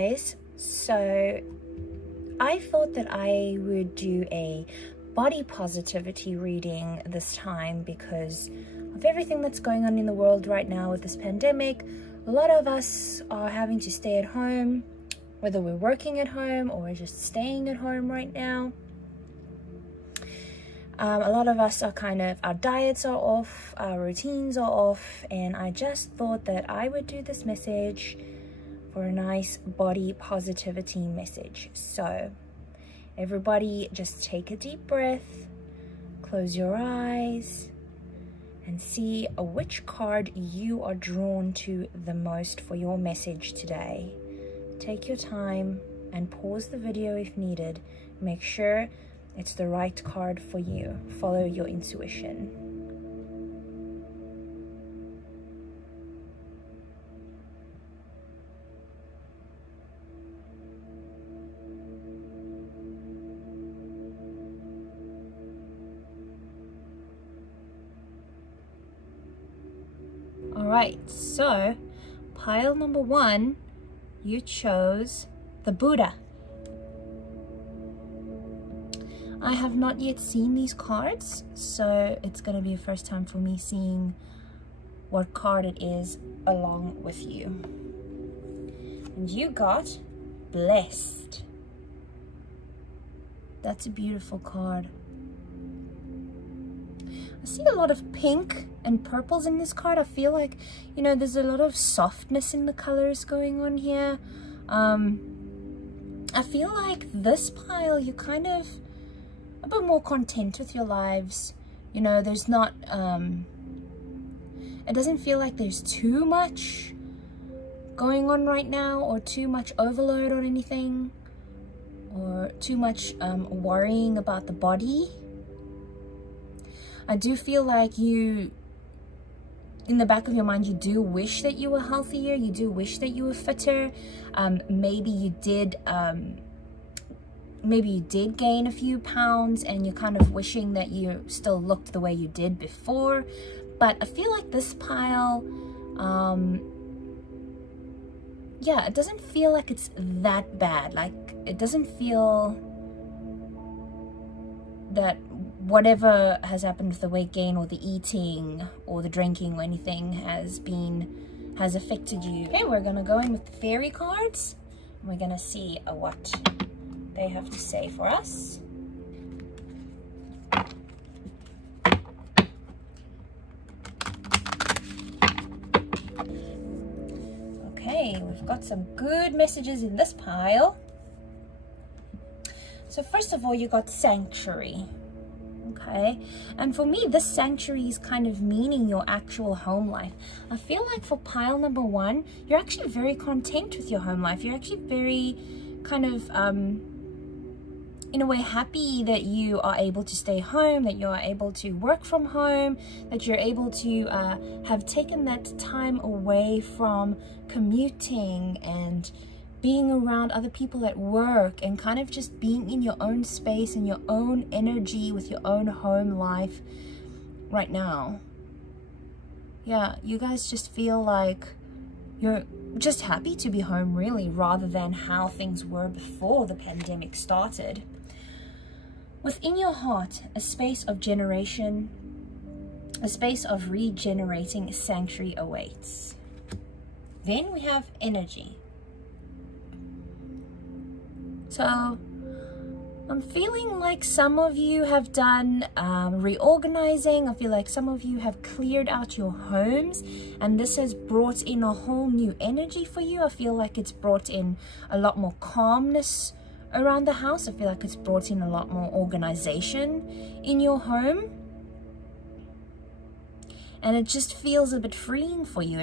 guys, so I thought that I would do a body positivity reading this time because of everything that's going on in the world right now with this pandemic. A lot of us are having to stay at home, whether we're working at home or we're just staying at home right now. A lot of us are our diets are off, our routines are off, and I just thought that I would do this message for a nice body positivity message. So everybody just take a deep breath, close your eyes, and see which card you are drawn to the most for your message today. Take your time and pause the video if needed. Make sure it's the right card for you. Follow your intuition. Alright, so pile number 1, you chose the Buddha. I have not yet seen these cards, so it's going to be a first time for me seeing what card it is along with you. And you got Blessed. That's a beautiful card. I see a lot of pink and purples in this card. I feel like, there's a lot of softness in the colors going on here. I feel like this pile, you're kind of a bit more content with your lives. There's not, it doesn't feel like there's too much going on right now, or too much overload on anything, or too much worrying about the body. I do feel like you, in the back of your mind, you do wish that you were healthier, you do wish that you were fitter. Maybe you did gain a few pounds and you're kind of wishing that you still looked the way you did before. But I feel like this pile, it doesn't feel like it's that bad. Like, it doesn't feel that whatever has happened with the weight gain or the eating or the drinking or anything has affected you. Okay, we're gonna go in with the fairy cards. We're gonna see what they have to say for us. Okay, we've got some good messages in this pile. So first of all, you got Sanctuary. Okay, and for me, this sanctuary is kind of meaning your actual home life. I feel like for pile number 1, you're actually very content with your home life. You're actually very kind of in a way happy that you are able to stay home, that you are able to work from home, that you're able to have taken that time away from commuting and being around other people at work, and kind of just being in your own space and your own energy with your own home life right now. Yeah, you guys just feel like you're just happy to be home, really, rather than how things were before the pandemic started. Within your heart, a space of generation, a space of regenerating sanctuary awaits. Then we have energy. So I'm feeling like some of you have done reorganizing. I feel like some of you have cleared out your homes, and this has brought in a whole new energy for you. I feel like it's brought in a lot more calmness around the house. I feel like it's brought in a lot more organization in your home, and it just feels a bit freeing for you.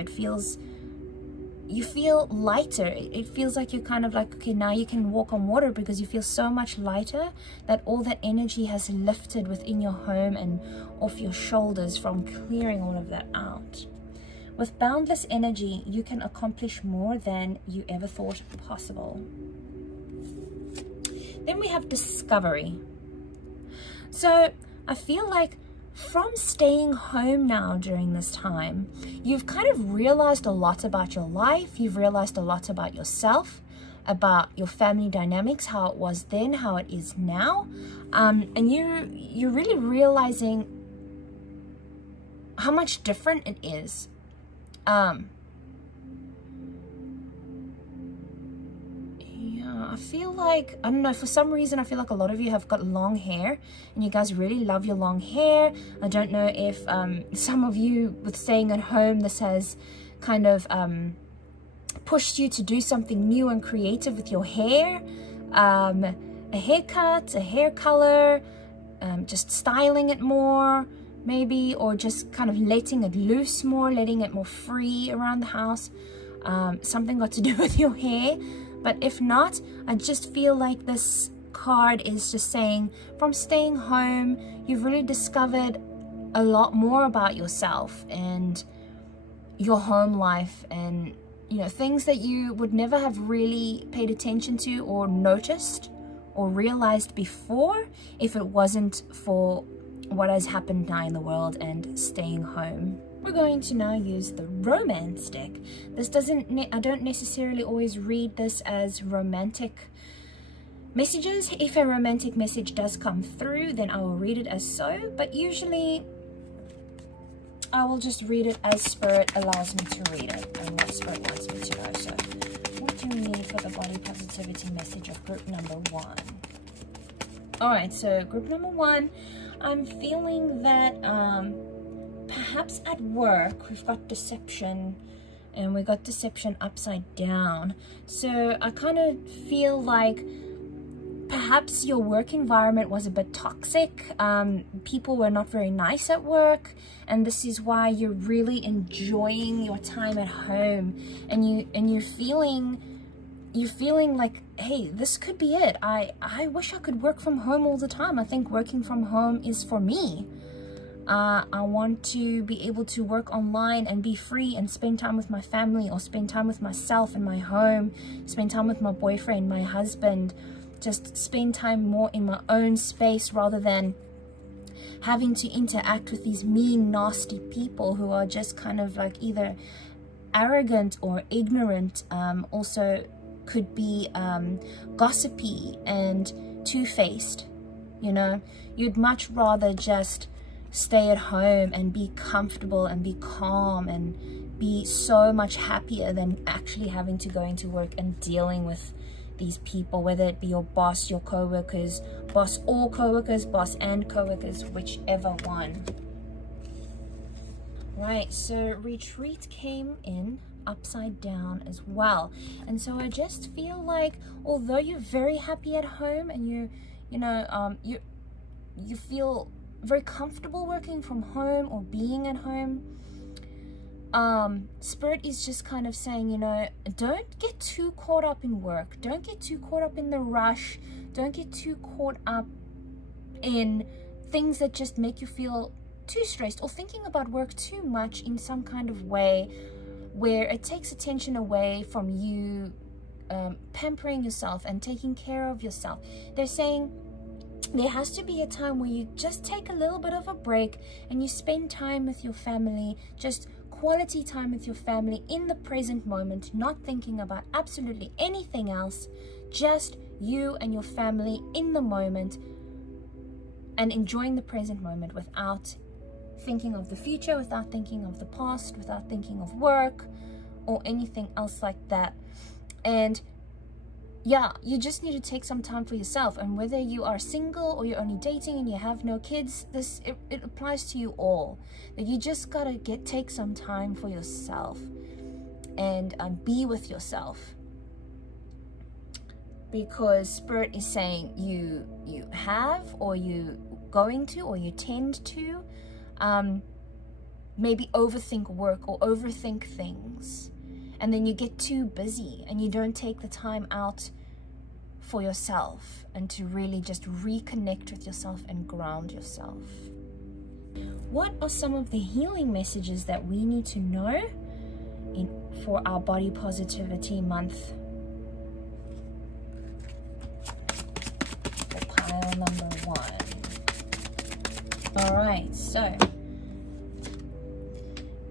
You feel lighter. It feels like you're kind of like, okay, now you can walk on water, because you feel so much lighter that all that energy has lifted within your home and off your shoulders from clearing all of that out. With boundless energy, you can accomplish more than you ever thought possible. Then we have discovery. So I feel like from staying home now during this time, you've kind of realized a lot about your life. You've realized a lot about yourself. about your family dynamics, how it was then, how it is now, and you're really realizing how much different it is. Yeah, I feel like, I don't know, for some reason I feel like a lot of you have got long hair and you guys really love your long hair. I don't know if some of you with staying at home, this has kind of pushed you to do something new and creative with your hair, a haircut, a hair color, just styling it more maybe, or just kind of letting it loose more, letting it more free around the house. Something got to do with your hair. But if not, I just feel like this card is just saying, from staying home, you've really discovered a lot more about yourself and your home life, and you know, things that you would never have really paid attention to or noticed or realized before if it wasn't for what has happened now in the world and staying home. We're going to now use the romance deck. This I don't necessarily always read this as romantic messages. If a romantic message does come through, then I will read it as so, but usually I will just read it as Spirit allows me to read it and what Spirit wants me to know. So what do we need for the body positivity message of group number 1? Alright, so group number 1, I'm feeling that perhaps at work we've got deception, and we got deception upside down. So I kind of feel like perhaps your work environment was a bit toxic. People were not very nice at work, and this is why you're really enjoying your time at home, and you're feeling like, hey, this could be it. I wish I could work from home all the time. I think working from home is for me. I want to be able to work online and be free and spend time with my family, or spend time with myself in my home, spend time with my boyfriend, my husband, just spend time more in my own space rather than having to interact with these mean, nasty people who are just kind of like either arrogant or ignorant. Also could be gossipy and two-faced. You know, you'd much rather just stay at home and be comfortable and be calm and be so much happier than actually having to go into work and dealing with these people, whether it be your boss, your co-workers, boss or co-workers, boss and co-workers, whichever one. Right, so retreat came in upside down as well, and so I just feel like although you're very happy at home and you feel very comfortable working from home or being at home, Spirit is just kind of saying, you know, don't get too caught up in work, don't get too caught up in the rush, don't get too caught up in things that just make you feel too stressed, or thinking about work too much in some kind of way where it takes attention away from you pampering yourself and taking care of yourself. They're saying there has to be a time where you just take a little bit of a break and you spend time with your family, just quality time with your family in the present moment, not thinking about absolutely anything else, just you and your family in the moment, and enjoying the present moment without thinking of the future, without thinking of the past, without thinking of work or anything else like that. And yeah, you just need to take some time for yourself. And whether you are single or you're only dating and you have no kids, it applies to you all. That you just gotta take some time for yourself and be with yourself. Because Spirit is saying you have, or you going to, or you tend to maybe overthink work or overthink things, and then you get too busy and you don't take the time out for yourself and to really just reconnect with yourself and ground yourself. What are some of the healing messages that we need to know for our body positivity month? For pile number 1. All right, so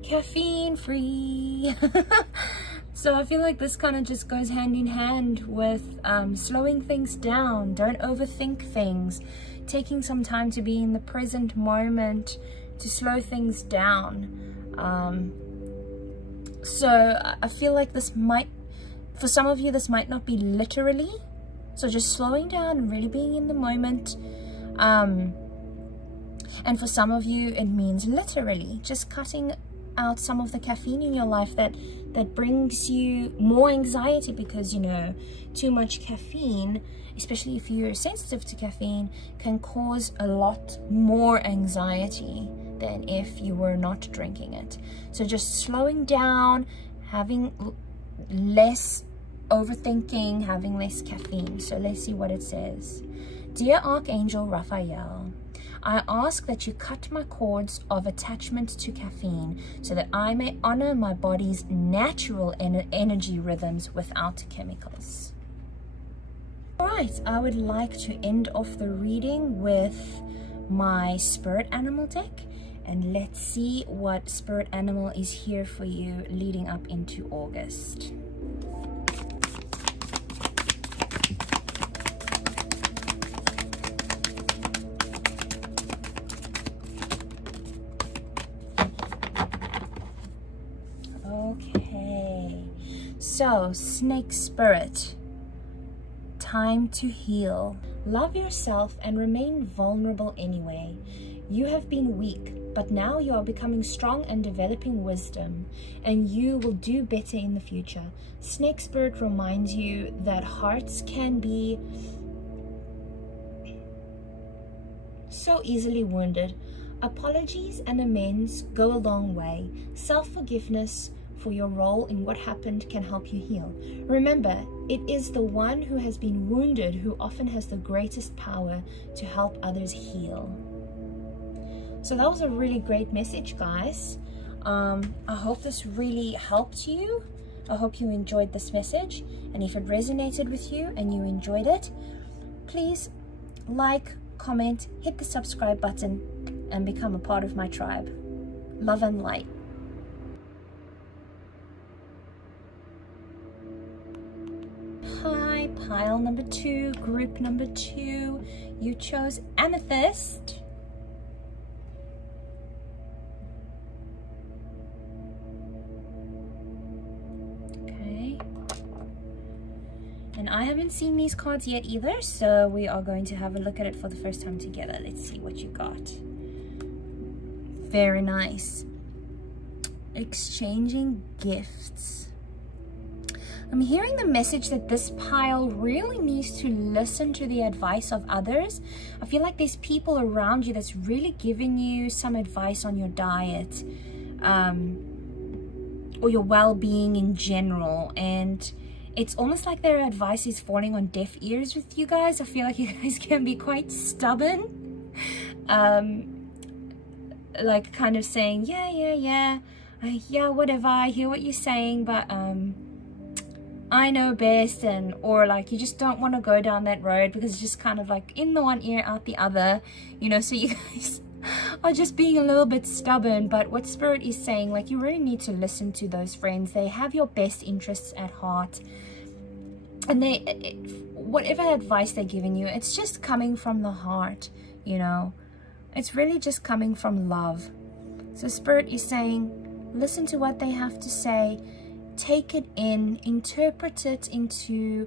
caffeine free. So So I feel like this kind of just goes hand in hand with slowing things down. Don't overthink things. Taking some time to be in the present moment, to slow things down. So I feel like this might, for some of you, this might not be literally. So just slowing down, really being in the moment. And for some of you, it means literally just cutting out some of the caffeine in your life that brings you more anxiety, because, you know, too much caffeine, especially if you're sensitive to caffeine, can cause a lot more anxiety than if you were not drinking it. So just slowing down, having less overthinking, having less caffeine. So let's see what it says. Dear Archangel Raphael, I ask that you cut my cords of attachment to caffeine so that I may honor my body's natural energy rhythms without chemicals. Alright, I would like to end off the reading with my spirit animal deck, and let's see what spirit animal is here for you leading up into August. Okay, so snake spirit, time to heal. Love yourself and remain vulnerable anyway. You have been weak, but now you are becoming strong and developing wisdom, and you will do better in the future. Snake spirit reminds you that hearts can be so easily wounded. Apologies and amends go a long way. Self-forgiveness for your role in what happened can help you heal. Remember, it is the one who has been wounded who often has the greatest power to help others heal. So that was a really great message, guys. I hope this really helped you. I hope you enjoyed this message. And if it resonated with you and you enjoyed it, please like, comment, hit the subscribe button, and become a part of my tribe. Love and light. Hi, pile number 2, group number 2. You chose Amethyst. Okay. And I haven't seen these cards yet either, so we are going to have a look at it for the first time together. Let's see what you got. Very nice. Exchanging gifts. I'm hearing the message that this pile really needs to listen to the advice of others. I feel like there's people around you that's really giving you some advice on your diet, or your well-being in general, and it's almost like their advice is falling on deaf ears with you guys. I feel like you guys can be quite stubborn. Like kind of saying, yeah, whatever, I hear what you're saying, but I know best, and or like you just don't want to go down that road because it's just kind of like in the one ear out the other, you know. So you guys are just being a little bit stubborn. But what Spirit is saying, like, you really need to listen to those friends. They have your best interests at heart, and whatever advice they're giving you, it's just coming from the heart, you know. It's really just coming from love. So Spirit is saying, listen to what they have to say, take it in, interpret it into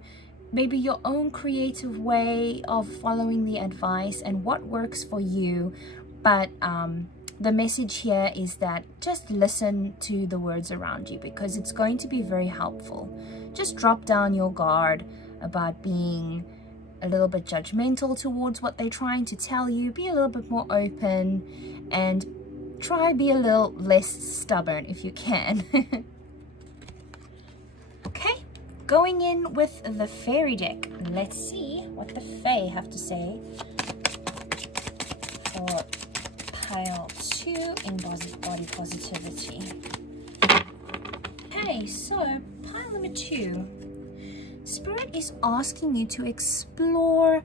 maybe your own creative way of following the advice and what works for you. But the message here is that just listen to the words around you, because it's going to be very helpful. Just drop down your guard about being a little bit judgmental towards what they're trying to tell you. Be a little bit more open and try be a little less stubborn if you can. Okay, going in with the fairy deck. Let's see what the fae have to say for pile 2 in body positivity. Okay, so pile number 2. Spirit is asking you to explore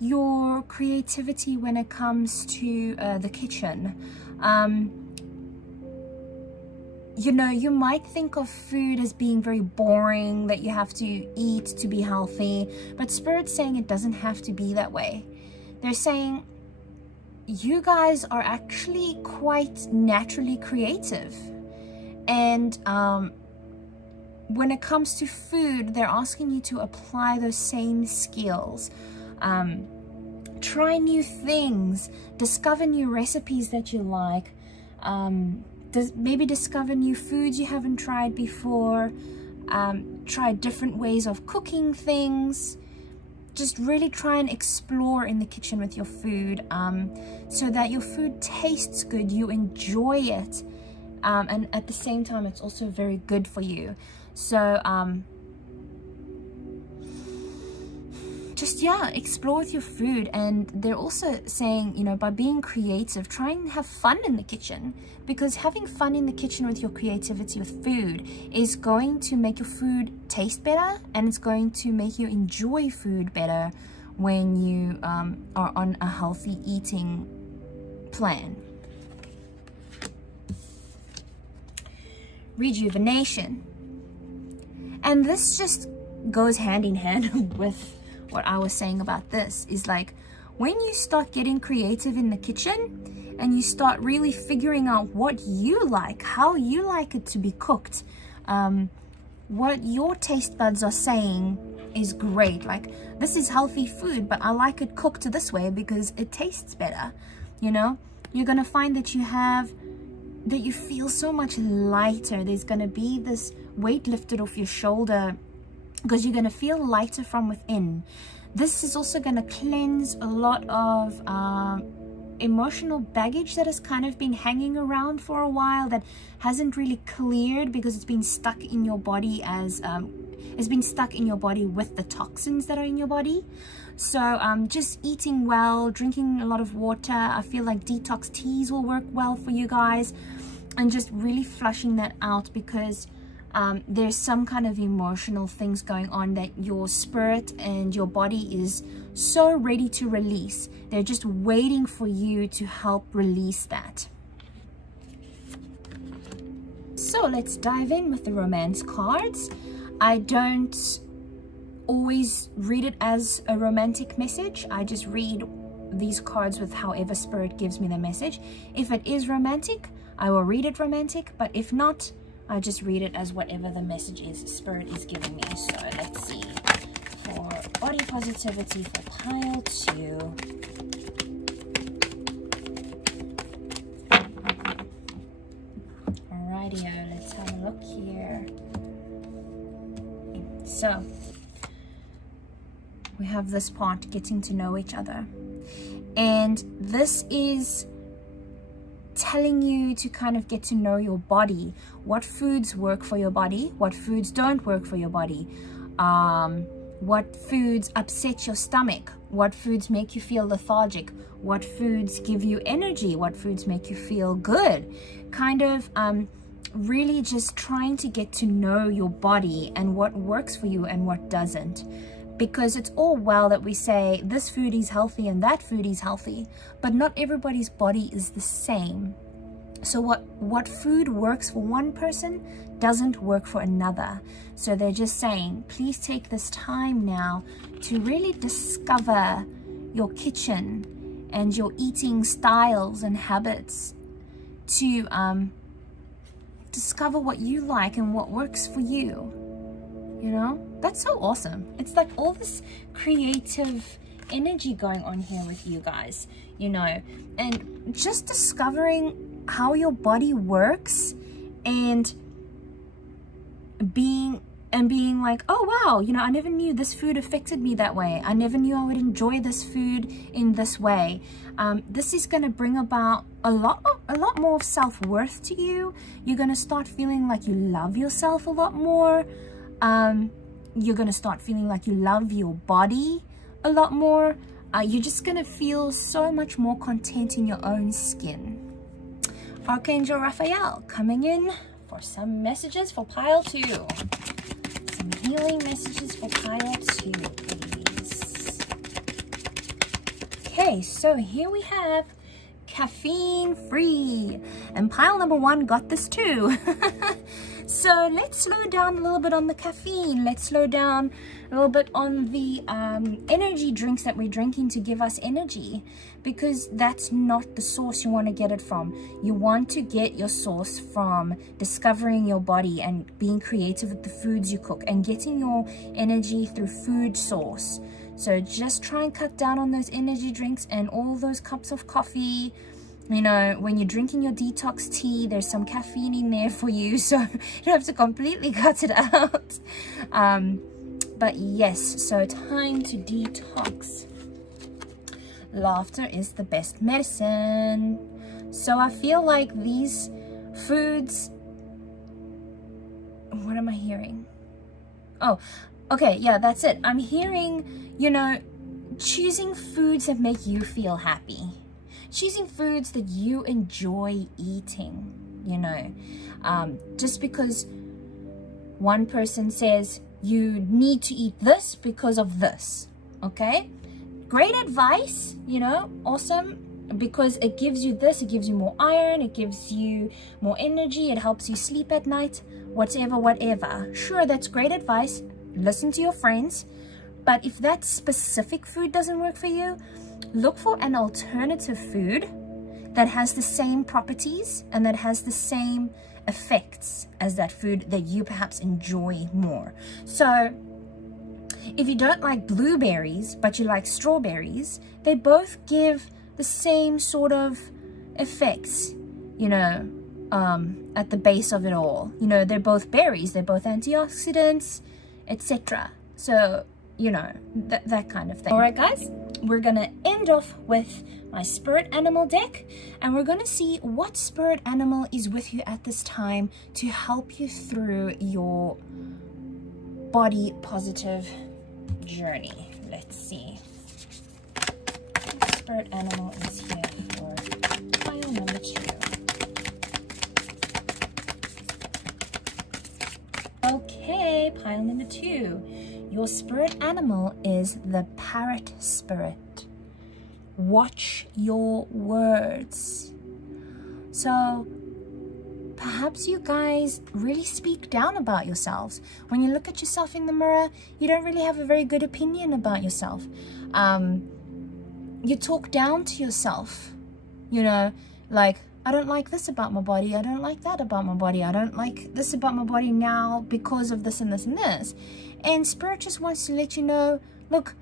your creativity when it comes to the kitchen. you know, you might think of food as being very boring, that you have to eat to be healthy, but Spirit's saying it doesn't have to be that way. They're saying you guys are actually quite naturally creative. And when it comes to food, they're asking you to apply those same skills. Try new things, discover new recipes that you like, maybe discover new foods you haven't tried before, try different ways of cooking things. Just really try and explore in the kitchen with your food, so that your food tastes good, you enjoy it, and at the same time it's also very good for you. So just, yeah, explore with your food. And they're also saying, you know, by being creative, try and have fun in the kitchen, because having fun in the kitchen with your creativity with food is going to make your food taste better, and it's going to make you enjoy food better when you are on a healthy eating plan. Rejuvenation. And this just goes hand in hand with what I was saying about this, is like, when you start getting creative in the kitchen and you start really figuring out what you like, how you like it to be cooked, what your taste buds are saying is great. Like, this is healthy food, but I like it cooked this way because it tastes better. You know, you're gonna find that you feel so much lighter. There's gonna be this weight lifted off your shoulder, because you're going to feel lighter from within. This is also going to cleanse a lot of emotional baggage that has kind of been hanging around for a while, that hasn't really cleared because it's been stuck in your body as it's been stuck in your body with the toxins that are in your body. So just eating well, drinking a lot of water. I feel like detox teas will work well for you guys, and just really flushing that out, because there's some kind of emotional things going on that your spirit and your body is so ready to release. They're just waiting for you to help release that. So let's dive in with the romance cards. I don't always read it as a romantic message. I just read these cards with however Spirit gives me the message. If it is romantic, I will read it romantic, but if not, I just read it as whatever the message is Spirit is giving me. So let's see. For body positivity for pile 2. Alrighty, let's have a look here. So, we have this part, getting to know each other. And this is telling you to kind of get to know your body. What foods work for your body, what foods don't work for your body, what foods upset your stomach, what foods make you feel lethargic, what foods give you energy, what foods make you feel good. Kind of really just trying to get to know your body and what works for you and what doesn't. Because it's all well that we say this food is healthy and that food is healthy, but not everybody's body is the same. So what food works for one person doesn't work for another. So they're just saying, please take this time now to really discover your kitchen and your eating styles and habits, to discover what you like and what works for you. You know, that's so awesome. It's like all this creative energy going on here with you guys, you know, and just discovering how your body works, and being like, oh wow, you know, I never knew this food affected me that way. I never knew I would enjoy this food in this way. This is going to bring about a lot more of self-worth to you. You're going to start feeling like you love yourself a lot more. You're going to start feeling like you love your body a lot more. You're just going to feel so much more content in your own skin. Archangel Raphael coming in for some messages for pile 2. Some healing messages for pile 2, please. Okay, so here we have caffeine free. And pile number 1 got this too. So let's slow down a little bit on the caffeine. Let's slow down a little bit on the energy drinks that we're drinking to give us energy, because that's not the source you want to get it from. You want to get your source from discovering your body and being creative with the foods you cook and getting your energy through food source. So just try and cut down on those energy drinks and all those cups of coffee. You know, when you're drinking your detox tea, there's some caffeine in there for you, so you don't have to completely cut it out. But yes, so time to detox. Laughter is the best medicine. So I feel like these foods, what am I hearing? Oh, okay, yeah, that's it. I'm hearing, you know, choosing foods that make you feel happy. Choosing foods that you enjoy eating, you know. Just because one person says you need to eat this because of this, okay? Great advice, you know, awesome, because it gives you this, it gives you more iron, it gives you more energy, it helps you sleep at night, whatever. Sure, that's great advice. Listen to your friends. But if that specific food doesn't work for you, look for an alternative food that has the same properties and that has the same effects as that food that you perhaps enjoy more. So if you don't like blueberries but you like strawberries, they both give the same sort of effects, you know, at the base of it all. You know, they're both berries, they're both antioxidants, etc. So, you know, that kind of thing. All right, guys, we're gonna end off with my spirit animal deck, and we're gonna see what spirit animal is with you at this time to help you through your body positive journey. Let's see. Spirit animal is here for pile number 2. Okay, pile number 2. Your spirit animal is the parrot spirit. Watch your words. So perhaps you guys really speak down about yourselves. When you look at yourself in the mirror, you don't really have a very good opinion about yourself. You talk down to yourself. You know, like, I don't like this about my body. I don't like that about my body. I don't like this about my body now because of this and this and this. And Spirit just wants to let you know, look,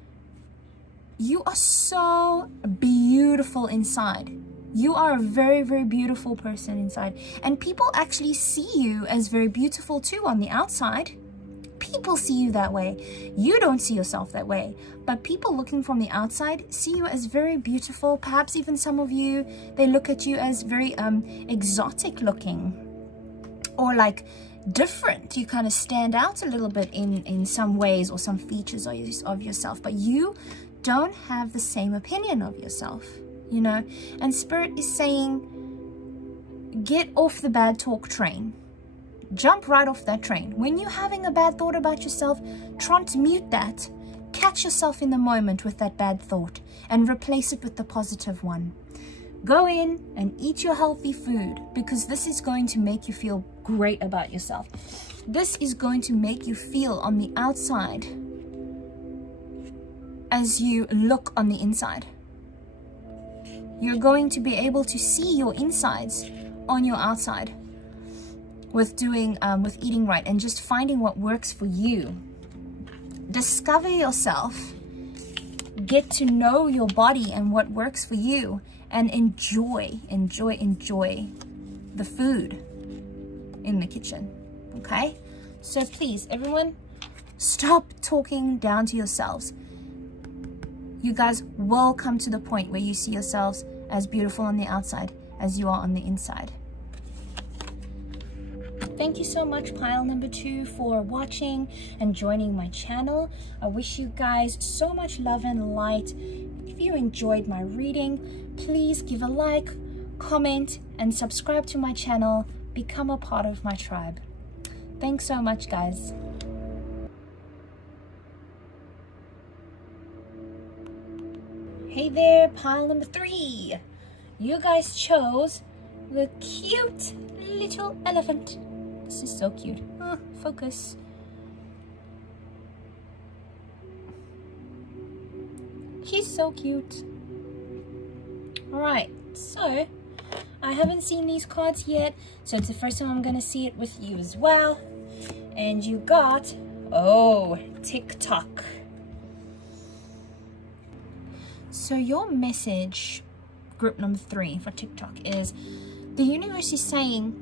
you are so beautiful inside. You are a very, very beautiful person inside. And people actually see you as very beautiful too on the outside. People see you that way. You don't see yourself that way. But people looking from the outside see you as very beautiful. Perhaps even some of you, they look at you as very exotic looking. Or like different. You kind of stand out a little bit in some ways or some features of yourself. But you don't have the same opinion of yourself, you know. And Spirit is saying, get off the bad talk train. Jump right off that train. When you're having a bad thought about yourself, transmute that. Catch yourself in the moment with that bad thought and replace it with the positive one. Go in and eat your healthy food, because this is going to make you feel great about yourself. This is going to make you feel on the outside as you look on the inside. You're going to be able to see your insides on your outside with eating right and just finding what works for you. Discover yourself, get to know your body and what works for you, and enjoy the food in the kitchen. Okay? So please, everyone, stop talking down to yourselves. You guys will come to the point where you see yourselves as beautiful on the outside as you are on the inside. Thank you so much, pile number 2, for watching and joining my channel. I wish you guys so much love and light. If you enjoyed my reading, please give a like, comment, and subscribe to my channel. Become a part of my tribe. Thanks so much, guys. Hey there, pile number 3. you guys chose the cute little elephant. This is so cute. Focus. He's so cute. Alright, so I haven't seen these cards yet, so it's the first time I'm going to see it with you as well. And you got, TikTok. So your message, group number 3 for TikTok, is the universe is saying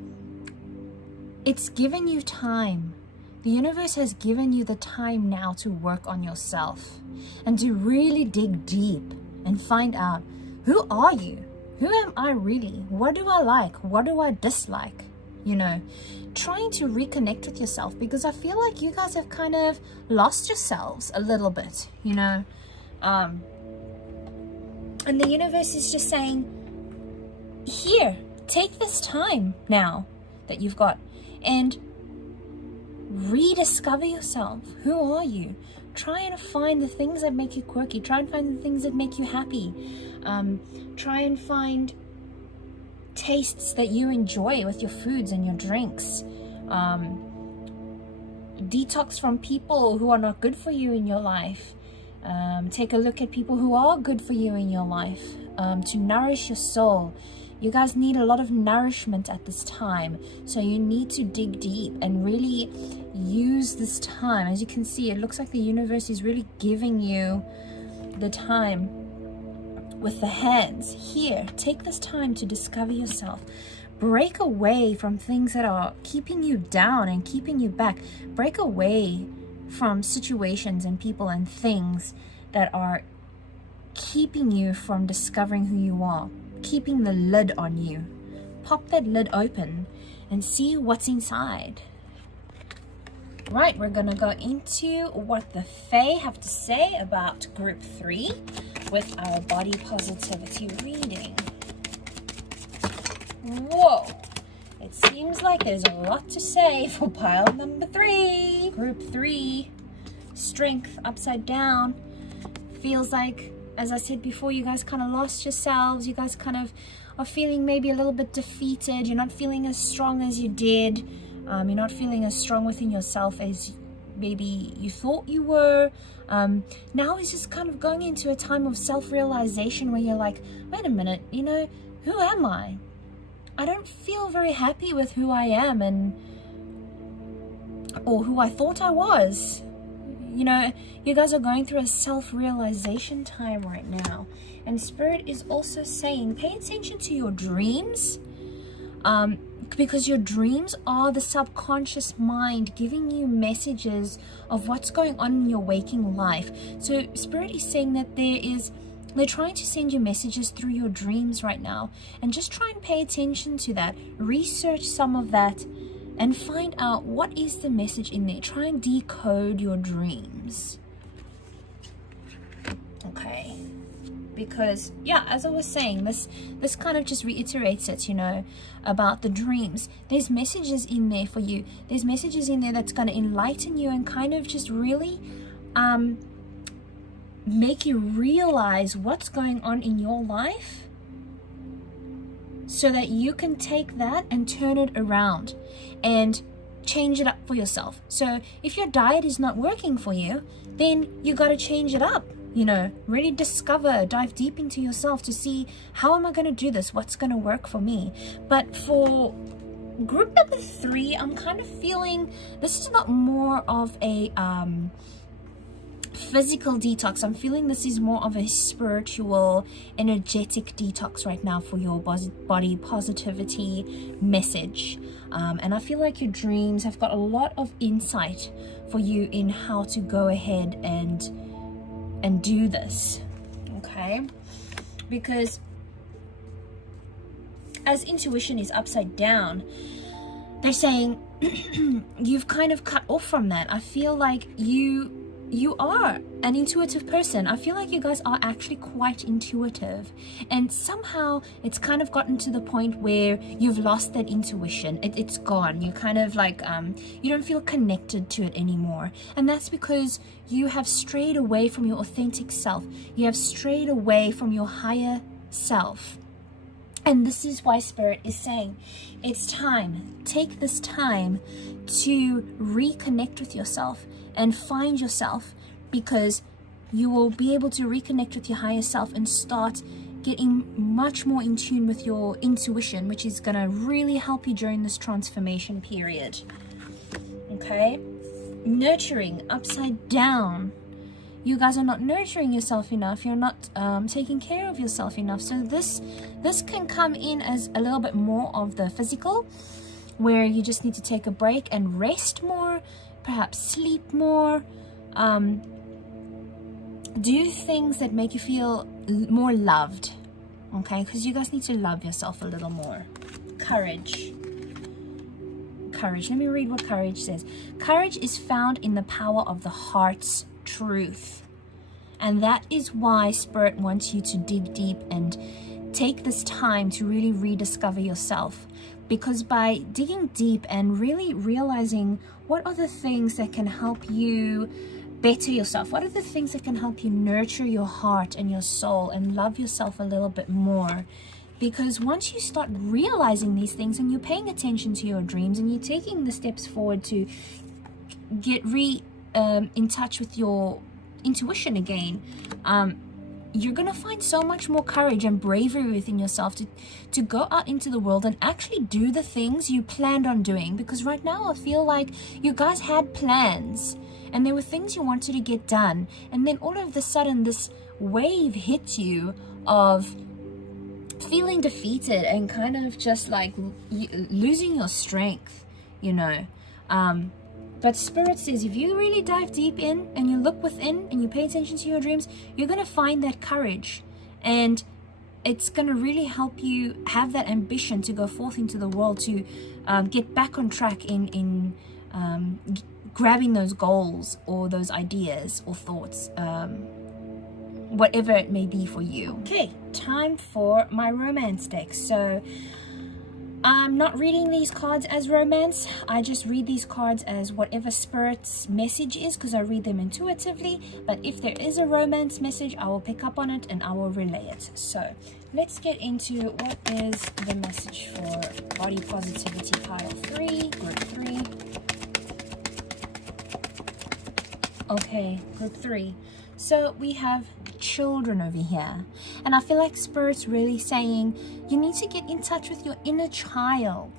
it's given you time. The universe has given you the time now to work on yourself and to really dig deep and find out, who are you? Who am I really? What do I like? What do I dislike? You know, trying to reconnect with yourself, because I feel like you guys have kind of lost yourselves a little bit, you know. And the universe is just saying, here, take this time now that you've got and rediscover yourself. Who are you? Try and find the things that make you quirky. Try and find the things that make you happy. Try and find tastes that you enjoy with your foods and your drinks. Detox from people who are not good for you in your life. Take a look at people who are good for you in your life, to nourish your soul. You guys need a lot of nourishment at this time, so you need to dig deep and really use this time. As you can see, it looks like the universe is really giving you the time with the hands. Here, take this time to discover yourself. Break away from things that are keeping you down and keeping you back. Break away from situations and people and things that are keeping you from discovering who you are, keeping the lid on you. Pop that lid open and see what's inside. Right, we're gonna go into what the Fae have to say about group 3 with our body positivity reading. Whoa, it seems like there's a lot to say for pile number 3. Group 3, strength upside down. Feels like, as I said before, you guys kind of lost yourselves. You guys kind of are feeling maybe a little bit defeated. You're not feeling as strong as you did. You're not feeling as strong within yourself as maybe you thought you were. Now it's just kind of going into a time of self-realization where you're like, wait a minute, you know, who am I? I don't feel very happy with who I am or who I thought I was. You know, you guys are going through a self-realization time right now. And Spirit is also saying, pay attention to your dreams. Because your dreams are the subconscious mind giving you messages of what's going on in your waking life. So Spirit is saying that they're trying to send you messages through your dreams right now. And just try and pay attention to that. Research some of that and find out what is the message in there. Try and decode your dreams. Okay. Because, yeah, as I was saying, this kind of just reiterates it, you know, about the dreams. There's messages in there for you. There's messages in there that's going to enlighten you and kind of just really make you realize what's going on in your life, so that you can take that and turn it around and change it up for yourself. So if your diet is not working for you, then you got to change it up. You know, really dive deep into yourself to see, how am I going to do this? What's going to work for me? But for group number 3, I'm kind of feeling this is not more of a physical detox. I'm feeling this is more of a spiritual, energetic detox right now for your body positivity message. And I feel like your dreams have got a lot of insight for you in how to go ahead and do this, okay? Because as intuition is upside down, they're saying you've kind of cut off from that. I feel like you are an intuitive person. I feel like you guys are actually quite intuitive, and somehow it's kind of gotten to the point where you've lost that intuition. It's gone. You kind of like you don't feel connected to it anymore, and that's because you have strayed away from your authentic self. You have strayed away from your higher self, And this is why Spirit is saying it's time. Take this time to reconnect with yourself and find yourself, because you will be able to reconnect with your higher self and start getting much more in tune with your intuition, which is going to really help you during this transformation period. Okay? Nurturing, upside down. You guys are not nurturing yourself enough. You're not taking care of yourself enough. So this can come in as a little bit more of the physical, where you just need to take a break and rest more, perhaps sleep more, do things that make you feel more loved, okay? Because you guys need to love yourself a little more. Courage. Let me read what courage says. Courage is found in the power of the heart's truth. And that is why Spirit wants you to dig deep and take this time to really rediscover yourself. Because by digging deep and really realizing what are the things that can help you better yourself, what are the things that can help you nurture your heart and your soul and love yourself a little bit more. Because once you start realizing these things and you're paying attention to your dreams and you're taking the steps forward to get in touch with your intuition again, you're going to find so much more courage and bravery within yourself to go out into the world and actually do the things you planned on doing. Because right now I feel like you guys had plans and there were things you wanted to get done, and then all of a sudden this wave hit you of feeling defeated and kind of just like losing your strength, you know. But Spirit says if you really dive deep in and you look within and you pay attention to your dreams, you're going to find that courage, and it's going to really help you have that ambition to go forth into the world, to get back on track in grabbing those goals or those ideas or thoughts, whatever it may be for you. Okay, time for my romance deck. So I'm not reading these cards as romance. I just read these cards as whatever Spirit's message is, because I read them intuitively. But if there is a romance message, I will pick up on it and I will relay it. So let's get into what is the message for Body Positivity Pile 3, Group 3. Okay, Group 3. So we have children over here, and I feel like Spirit's really saying you need to get in touch with your inner child,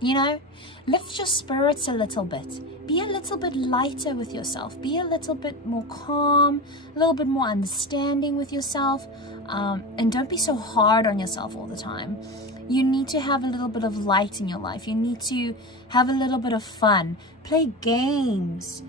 you know. Lift your spirits a little bit, be a little bit lighter with yourself, be a little bit more calm, a little bit more understanding with yourself, and don't be so hard on yourself all the time. You need to have a little bit of light in your life. You need to have a little bit of fun, play games,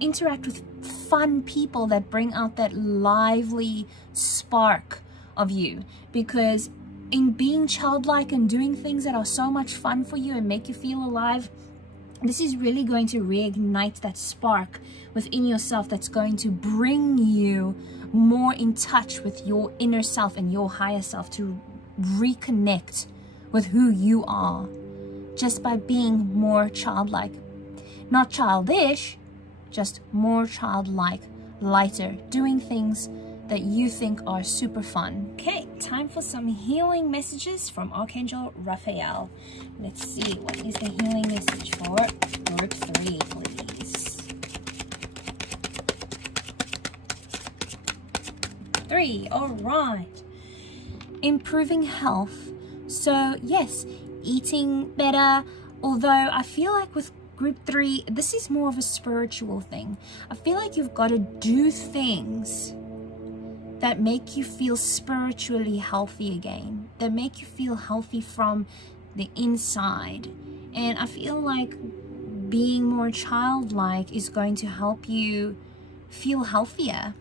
interact with fun people that bring out that lively spark of you. Because in being childlike and doing things that are so much fun for you and make you feel alive, this is really going to reignite that spark within yourself that's going to bring you more in touch with your inner self and your higher self, to reconnect with who you are just by being more childlike. Not childish, just more childlike, lighter, doing things that you think are super fun. Okay, time for some healing messages from Archangel Raphael. Let's see, what is the healing message for Group 3, please? 3, all right. Improving health. So yes, eating better, although I feel like with Group 3, this is more of a spiritual thing. I feel like you've got to do things that make you feel spiritually healthy again, that make you feel healthy from the inside. And I feel like being more childlike is going to help you feel healthier.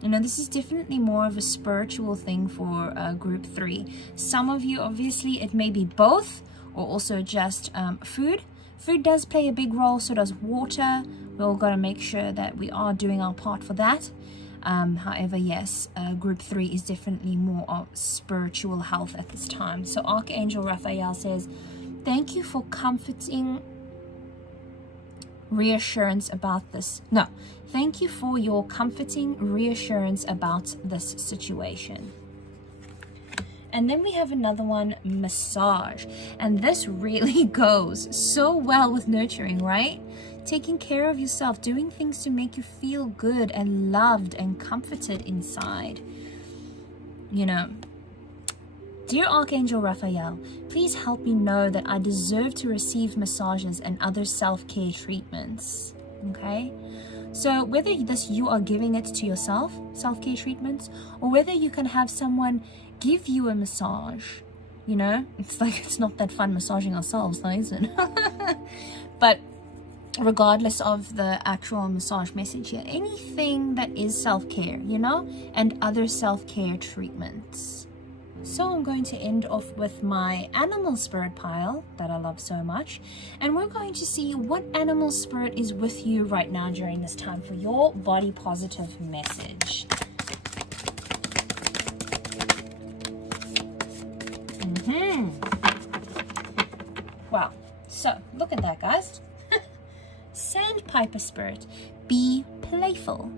You know, this is definitely more of a spiritual thing for Group 3. Some of you, obviously, it may be both, or also just food. Food does play a big role, so does water. We've all got to make sure that we are doing our part for that. However, yes, Group 3 is definitely more of spiritual health at this time. So Archangel Raphael says, thank you for comforting reassurance about this. No, thank you for your comforting reassurance about this situation. And then we have another one, massage. And this really goes so well with nurturing, right? Taking care of yourself, doing things to make you feel good and loved and comforted inside. You know, dear Archangel Raphael, please help me know that I deserve to receive massages and other self-care treatments. Okay? So whether you are giving it to yourself, self-care treatments, or whether you can have someone give you a massage, you know, it's not that fun massaging ourselves, though, is it? But regardless of the actual massage message here, anything that is self-care, you know, and other self-care treatments. So I'm going to end off with my animal spirit pile that I love so much, and we're going to see what animal spirit is with you right now during this time for your body positive message. Wow, so look at that, guys. Sandpiper spirit, be playful.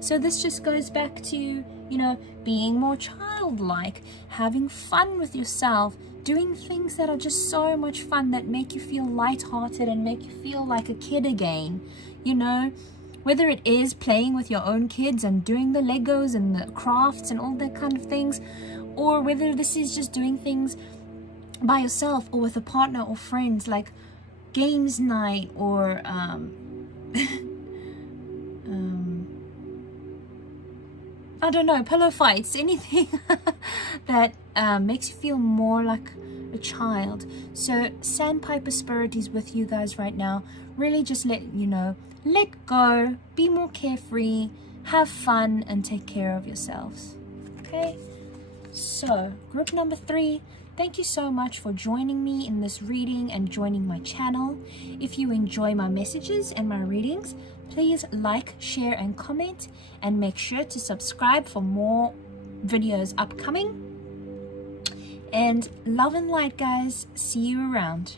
So this just goes back to, you know, being more childlike, having fun with yourself, doing things that are just so much fun, that make you feel lighthearted and make you feel like a kid again, you know, whether it is playing with your own kids and doing the Legos and the crafts and all that kind of things, or whether this is just doing things by yourself or with a partner or friends, like games night, or I don't know, pillow fights, anything that makes you feel more like a child. So Sandpiper Spirit is with you guys right now. Really just let go, be more carefree, have fun, and take care of yourselves. Okay, so group number 3, thank you so much for joining me in this reading and joining my channel. If you enjoy my messages and my readings, please like, share, and comment, and make sure to subscribe for more videos upcoming. And love and light, guys. See you around.